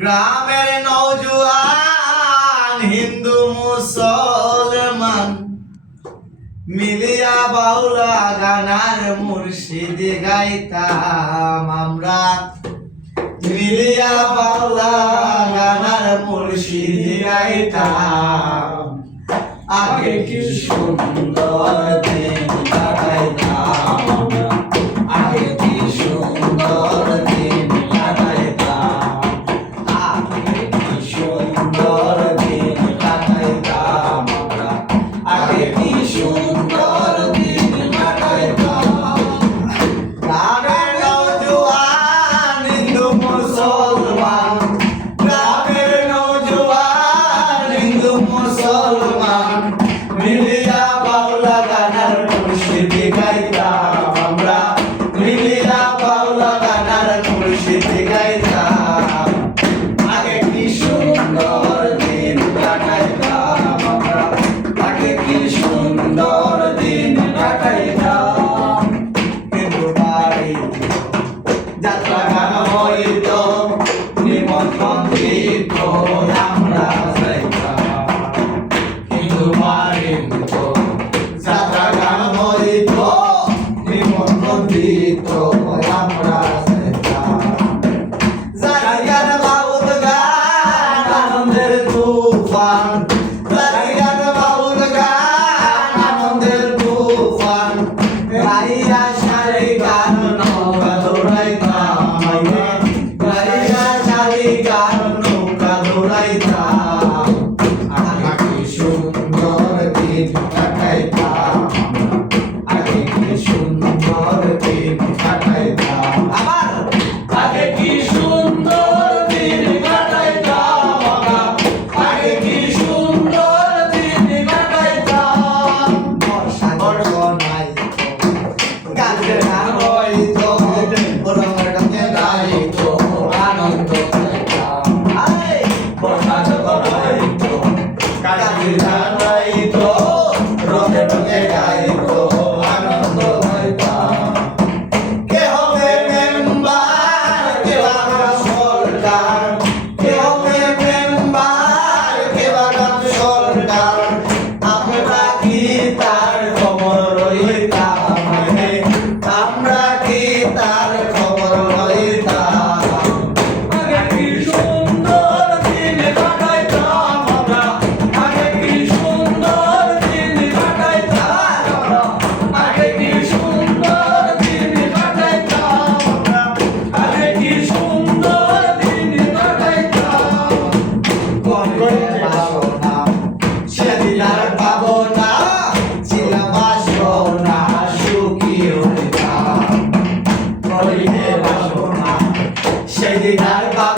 গ্রামের নওজোয়ান হিন্দু মুসলমান মিলিয়া বাউলা গানার মুর্শিদ গাইতাম আমরা, মিলিয়া বাউলা গানার মুর্শিদ গাইতাম। আগে কি সুন্দর দিন কাটাইতাম, আগে কি সুন্দর দিন কাটাইতাম, আগে কি সুন্দর দিন কাটাইতাম আমরা, আগে কি সুন্দর দিন কাটাইতাম। গ্রামের নওজোয়ান হিন্দু মুসলমান, গ্রামের নওজোয়ান হিন্দু মুসলমান মিলিয়া বাউলা গানার মুর্শিদ গাইতাম আমরা, মিলিয়া বাউলা গানার মুর্শিদ গাইতাম। আগে কি সুন্দর দিন কাটাইতাম আমরা, আগে কি সুন্দর দিন কাটাইতাম। কিন্তু বাড়ি যাত্রা গান হইত, নিমন্ত্রণ দিত আমরা যাইতাম। কিন্তু বাড়ি যাত্রা গান হইত, নিমন্ত্রণ দিত আমরা যাইতাম। জারিগান বাউল গান আনন্দের তুফান, জারিগান বাউল গান আনন্দের তুফান, গাইয়া সারি গান নৌকা দৌড়াইতাম, গাইয়া সারি গান নৌকা দৌড়াইতাম। আগে কি সুন্দর দিন কাটাইতাম আমরা, আগে কি সুন্দর দিন কাটাইতাম। আবার আগে কি সুন্দর দিন কাটাইতাম আমরা, আগে কি সুন্দর দিন কাটাইতাম। বর্ষা বর্ষণায় গাছের গান হইতো, রঙের গানে গাইতো, আনন্দ পাইতাম। বর্ষা যখন হইতো, গাছের গান হইতো, রঙে রঙে গাইতো, আনন্দ পাইতাম। কে হবে মেম্বার, কে বাগান সরকার, কে হবে মেম্বার, কে বাগান সরকার, আমরা কি তার খবর লইতাম, আমরা কি তার খবর লইতাম। আগে কি সুন্দর দিন কাটাইতাম আমরা, আগে কি সুন্দর দিন কাটাইতাম আমরা, আগে কি সুন্দর দিন কাটাইতাম আমরা, আগে কি সুন্দর দিন কাটাইতাম। কোন বাসনা সেদিন আর পাবো না, ছিলাম বাসনা সুখী হইতাম। বাসনা সেদিন আর পাবো